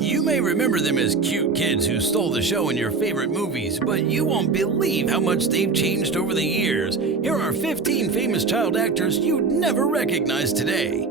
You may remember them as cute kids who stole the show in your favorite movies, but you won't believe how much they've changed over the years. Here are 15 famous child actors you'd never recognize today.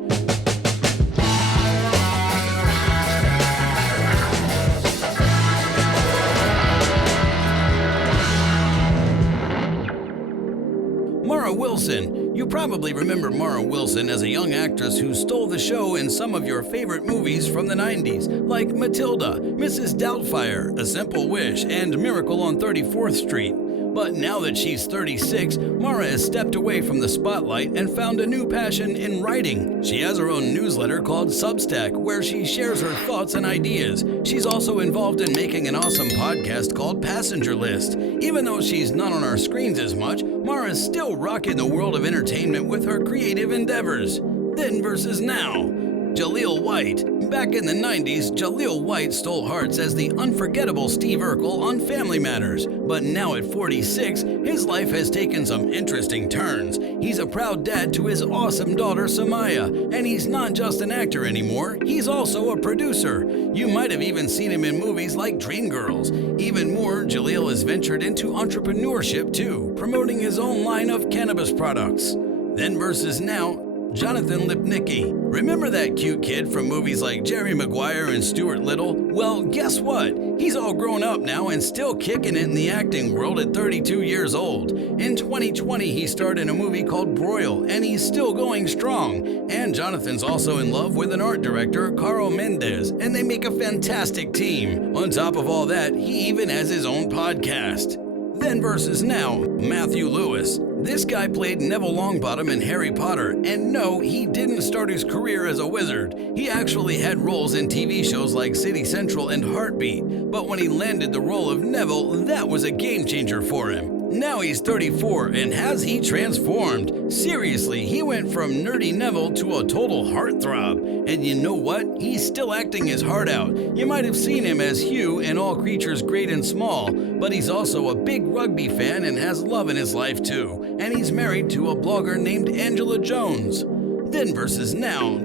Mara Wilson. You probably remember Mara Wilson as a young actress who stole the show in some of your favorite movies from the 90s, like Matilda, Mrs. Doubtfire, A Simple Wish, and Miracle on 34th Street. But now that she's 36, Mara has stepped away from the spotlight and found a new passion in writing. She has her own newsletter called Substack, where she shares her thoughts and ideas. She's also involved in making an awesome podcast called Passenger List. Even though she's not on our screens as much, Mara's still rocking the world of entertainment with her creative endeavors. Then versus now. Jaleel White. Back in the 90s, Jaleel White stole hearts as the unforgettable Steve Urkel on Family Matters. But now at 46, his life has taken some interesting turns. He's a proud dad to his awesome daughter Samaya, and he's not just an actor anymore, he's also a producer. You might have even seen him in movies like Dreamgirls. Even more, Jaleel has ventured into entrepreneurship too, promoting his own line of cannabis products. Then versus now, Jonathan Lipnicki. Remember that cute kid from movies like Jerry Maguire and Stuart Little? Well, guess what? He's all grown up now and still kicking it in the acting world at 32 years old. In 2020, he starred in a movie called Broil, and he's still going strong. And Jonathan's also in love with an art director, Carl Mendez, and they make a fantastic team. On top of all that, he even has his own podcast. Then versus now, Matthew Lewis. This guy played Neville Longbottom in Harry Potter, and no, he didn't start his career as a wizard. He actually had roles in TV shows like City Central and Heartbeat, but when he landed the role of Neville, that was a game changer for him. Now he's 34, and has he transformed? Seriously, he went from nerdy Neville to a total heartthrob. And you know what? He's still acting his heart out. You might have seen him as Hugh in All Creatures Great and Small, but he's also a big rugby fan and has love in his life too. And he's married to a blogger named Angela Jones. Then versus now,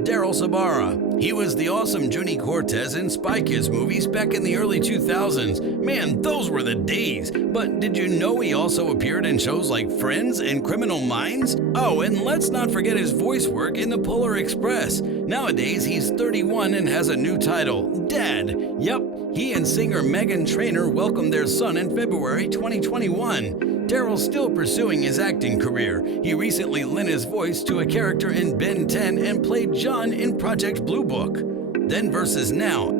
Daryl Sabara. He was the awesome Junie Cortez in Spy Kids movies back in the early 2000s. Man, those were the days. But did you know he also appeared in shows like Friends and Criminal Minds? Oh, and let's not forget his voice work in The Polar Express. Nowadays, he's 31 and has a new title, Dad. Yup, he and singer Meghan Trainor welcomed their son in February 2021. Daryl's still pursuing his acting career. He recently lent his voice to a character in Ben 10 and played John in Project Blue Book. Then versus now,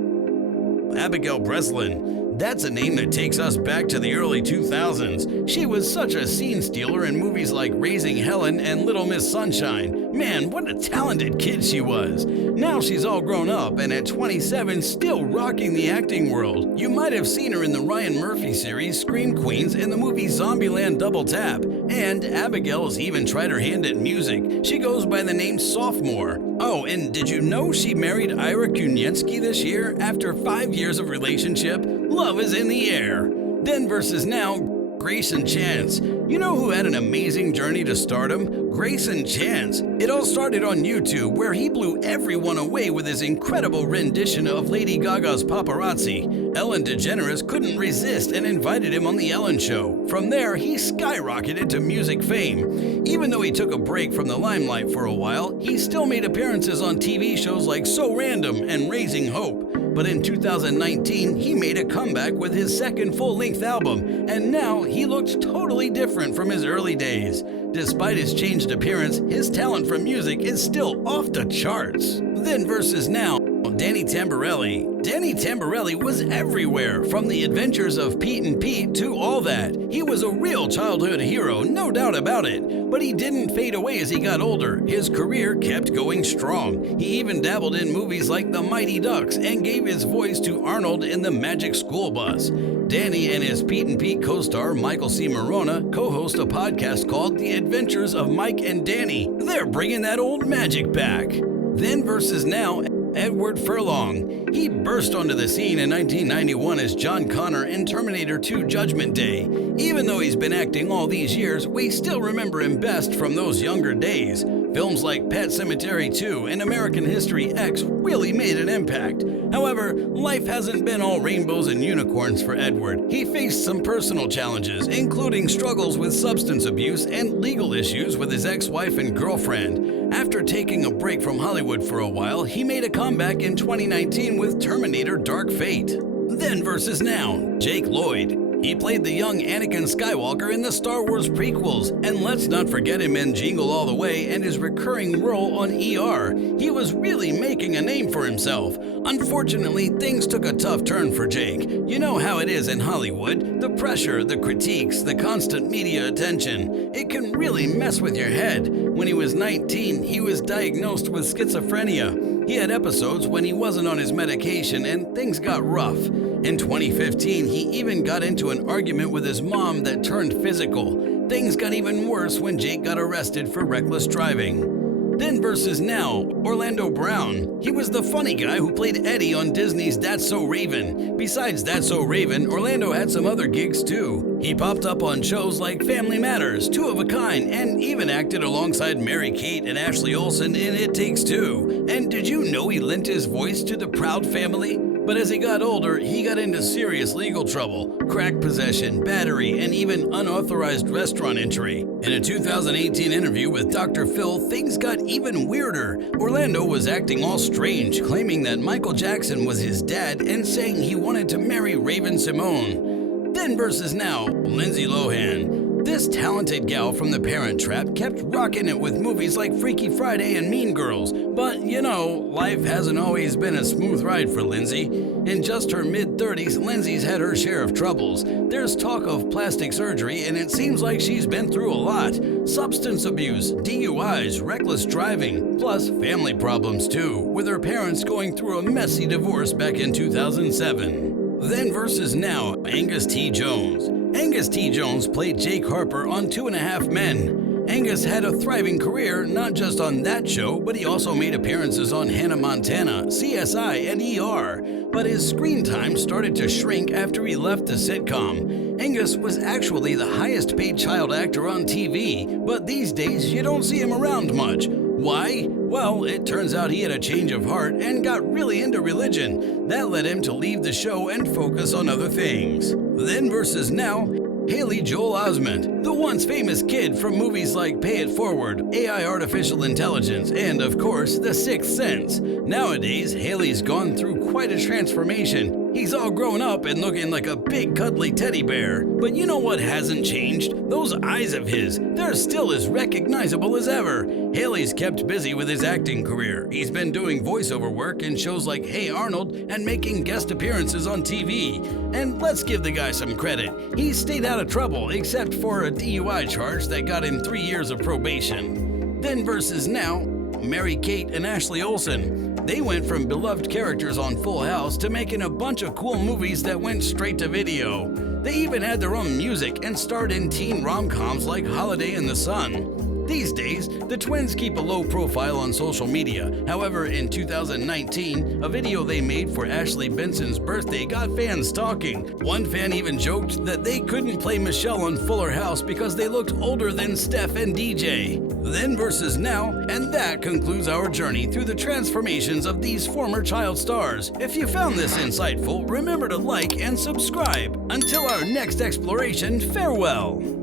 Abigail Breslin. That's a name that takes us back to the early 2000s. She was such a scene stealer in movies like Raising Helen and Little Miss Sunshine. Man, what a talented kid she was. Now she's all grown up and at 27 still rocking the acting world. You might have seen her in the Ryan Murphy series Scream Queens and the movie Zombieland Double Tap. And Abigail has even tried her hand at music. She goes by the name Sophomore. Oh, and did you know she married Ira Kunienski this year after 5 years of relationship? Love is in the air. Then versus now, Grayson Chance. You know who had an amazing journey to stardom? Grayson Chance. It all started on YouTube, where he blew everyone away with his incredible rendition of Lady Gaga's Paparazzi. Ellen DeGeneres couldn't resist and invited him on The Ellen Show. From there, he skyrocketed to music fame. Even though he took a break from the limelight for a while, he still made appearances on TV shows like So Random and Raising Hope. But in 2019, he made a comeback with his second full-length album, and now he looks totally different from his early days. Despite his changed appearance, his talent for music is still off the charts. Then versus now, Danny Tamborelli. Danny Tamborelli was everywhere, from the adventures of Pete and Pete to all that. He was a real childhood hero, no doubt about it. But he didn't fade away as he got older. His career kept going strong. He even dabbled in movies like The Mighty Ducks and gave his voice to Arnold in The Magic School Bus. Danny and his Pete and Pete co-star Michael C. Morona co-host a podcast called The Adventures of Mike and Danny. They're bringing that old magic back. Then versus now, Edward Furlong. He burst onto the scene in 1991 as John Connor in Terminator 2 Judgment Day. Even though he's been acting all these years, we still remember him best from those younger days. Films like Pet Sematary 2 and American History X really made an impact. However, life hasn't been all rainbows and unicorns for Edward. He faced some personal challenges, including struggles with substance abuse and legal issues with his ex-wife and girlfriend. After taking a break from Hollywood for a while, he made a comeback in 2019 with Terminator Dark Fate. Then versus now, Jake Lloyd. He played the young Anakin Skywalker in the Star Wars prequels, and let's not forget him in Jingle All the Way and his recurring role on ER. He was really making a name for himself. Unfortunately, things took a tough turn for Jake. You know how it is in Hollywood. The pressure, the critiques, the constant media attention. It can really mess with your head. When he was 19, he was diagnosed with schizophrenia. He had episodes when he wasn't on his medication and things got rough. In 2015, he even got into an argument with his mom that turned physical. Things got even worse when Jake got arrested for reckless driving. Then versus now, Orlando Brown. He was the funny guy who played Eddie on Disney's That's So Raven. Besides That's So Raven, Orlando had some other gigs too. He popped up on shows like Family Matters, Two of a Kind, and even acted alongside Mary-Kate and Ashley Olsen in It Takes Two. And did you know he lent his voice to the Proud Family? But as he got older, he got into serious legal trouble, crack possession, battery, and even unauthorized restaurant entry. In a 2018 interview with Dr. Phil, things got even weirder. Orlando was acting all strange, claiming that Michael Jackson was his dad and saying he wanted to marry Raven-Symoné. Then versus now, Lindsay Lohan. This talented gal from The Parent Trap kept rocking it with movies like Freaky Friday and Mean Girls. But, you know, life hasn't always been a smooth ride for Lindsay. In just her mid-30s, Lindsay's had her share of troubles. There's talk of plastic surgery, and it seems like she's been through a lot. Substance abuse, DUIs, reckless driving, plus family problems too, with her parents going through a messy divorce back in 2007. Then versus now, Angus T. Jones. Angus T. Jones played Jake Harper on 2.5 Men. Angus had a thriving career not just on that show, but he also made appearances on Hannah Montana, CSI, and ER. But his screen time started to shrink after he left the sitcom. Angus was actually the highest paid child actor on TV, but these days you don't see him around much. Why? Well, it turns out he had a change of heart and got really into religion. That led him to leave the show and focus on other things. Then versus now, Haley Joel Osment, the once famous kid from movies like Pay It Forward, AI Artificial Intelligence, and of course, The Sixth Sense. Nowadays, Haley's gone through quite a transformation. He's all grown up and looking like a big cuddly teddy bear. But you know what hasn't changed? Those eyes of his. They're still as recognizable as ever. Haley's kept busy with his acting career. He's been doing voiceover work in shows like Hey Arnold and making guest appearances on TV. And let's give the guy some credit. He stayed out of trouble except for a DUI charge that got him 3 years of probation. Then versus now, Mary-Kate and Ashley Olsen. They went from beloved characters on Full House to making a bunch of cool movies that went straight to video. They even had their own music and starred in teen rom-coms like Holiday in the Sun. These days, the twins keep a low profile on social media. However, in 2019, a video they made for Ashley Benson's birthday got fans talking. One fan even joked that they couldn't play Michelle on Fuller House because they looked older than Steph and DJ. Then versus now, and that concludes our journey through the transformations of these former child stars. If you found this insightful, remember to like and subscribe. Until our next exploration, farewell!